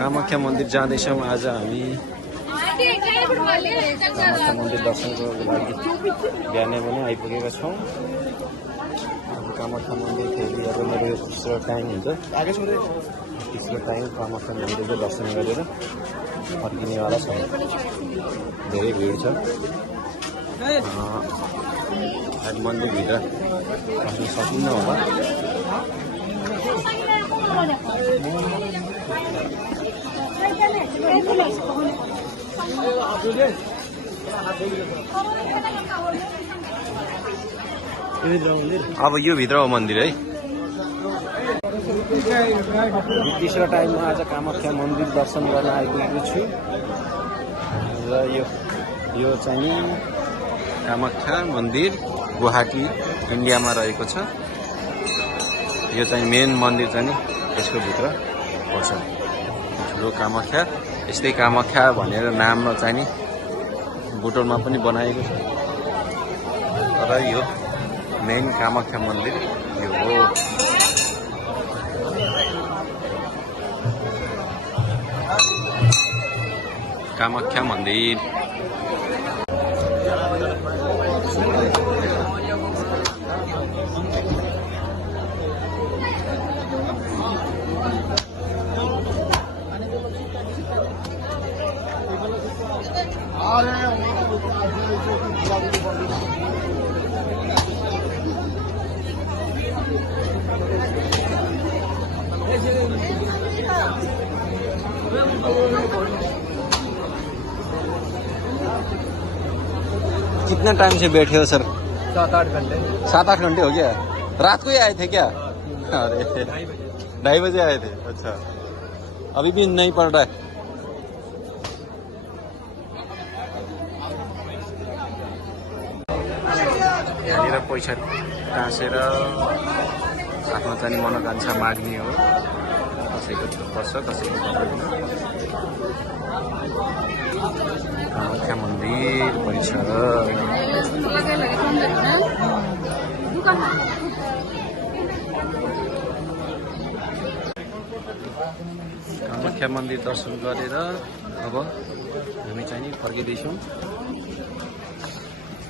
कामाख्या मन्दिर जाँदैछौँ आज हामी। कामाख्या मन्दिर दर्शनको लागि बिहानै पनि आइपुगेका छौँ। कामाख्या मन्दिर फेरि अब मेरो तेस्रो टाइम हुन्छ, तेस्रो टाइम कामाख्या मन्दिरको दर्शन गरेर फर्किनेवाला छ। धेरै भिड छ। मन्दिरभित्र पस्न सकिन्न होला। अब यो भित्र हो मन्दिर है। तेस्रो टाइममा आज कामाख्या मन्दिर दर्शन गर्न आइपुगेको छु र यो चाहिँ कामाख्या मन्दिर गुवाहाटी इन्डियामा रहेको छ। यो चाहिँ मेन मन्दिर चाहिँ यसको भित्र पर्छ। ठुलो कामाख्या, यस्तै कामाख्या भनेर नाम चाहिँ नि बोटलमा पनि बनाएको छ। तर यो मेन कामाख्या मन्दिर यो हो। कामाख्या मन्दिर कितना टाइम से बैठे हो सर? 7-8 घंटे। 7-8 घंटे हो गया। रात को ही आए थे क्या? अरे 2:30 बजे आए थे। अच्छा, अभी भी नहीं पड़ रहा है। यहाँनिर पैसा टाँसेर आफ्नो चाहिँ मनोकांक्षा माग्ने हो। कसैको पर्छ, कसैको पर्दैन। कामाख्या मन्दिर परिसर कामाख्या मन्दिर दर्शन गरेर अब हामी चाहिँ नि फर्किँदैछौँ।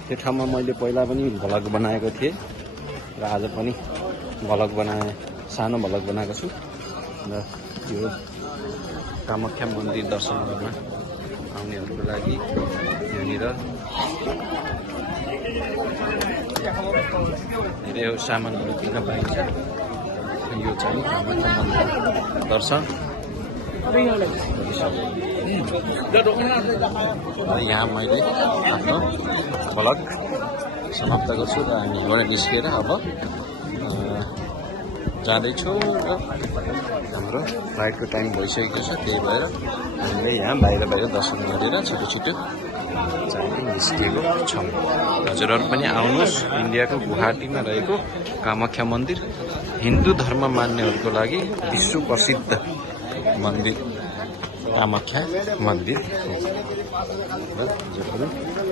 त्यो ठाउँमा मैले पहिला पनि भ्लग बनाएको थिएँ र आज पनि भ्लग बनाएँ, सानो भ्लग बनाएको छु। र यो कामाख्या मन्दिर दर्शन गर्न आउनेहरूको लागि यहाँनिर धेरै सामानहरू किन्न पाइन्छ। यो चाहिँ कामाख्या मन्दिर दर्शन। यहाँ मैले आफ्नो भ्लग समाप्त गर्छु र हामी यहाँबाट निस्केर अब जाँदैछु र हाम्रो फ्लाइटको टाइम भइसकेको छ। त्यही भएर हामीले यहाँ बाहिर दर्शन गरेर छिटो छिटो चाहिँ निस्किएको छौँ। हजुरहरू पनि आउनुहोस्। इन्डियाको गुवाहाटीमा रहेको कामाख्या मन्दिर हिन्दू धर्म मान्नेहरूको लागि विश्व प्रसिद्ध मन्दिर कामाख्या मन्दिर हो। हजुरहरू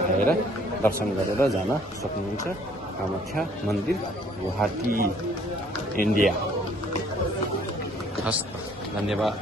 आएर दर्शन गरेर जान सक्नुहुन्छ। कामाख्या मन्दिर गुवाहाटी इन्डिया। हस्, धन्यवाद।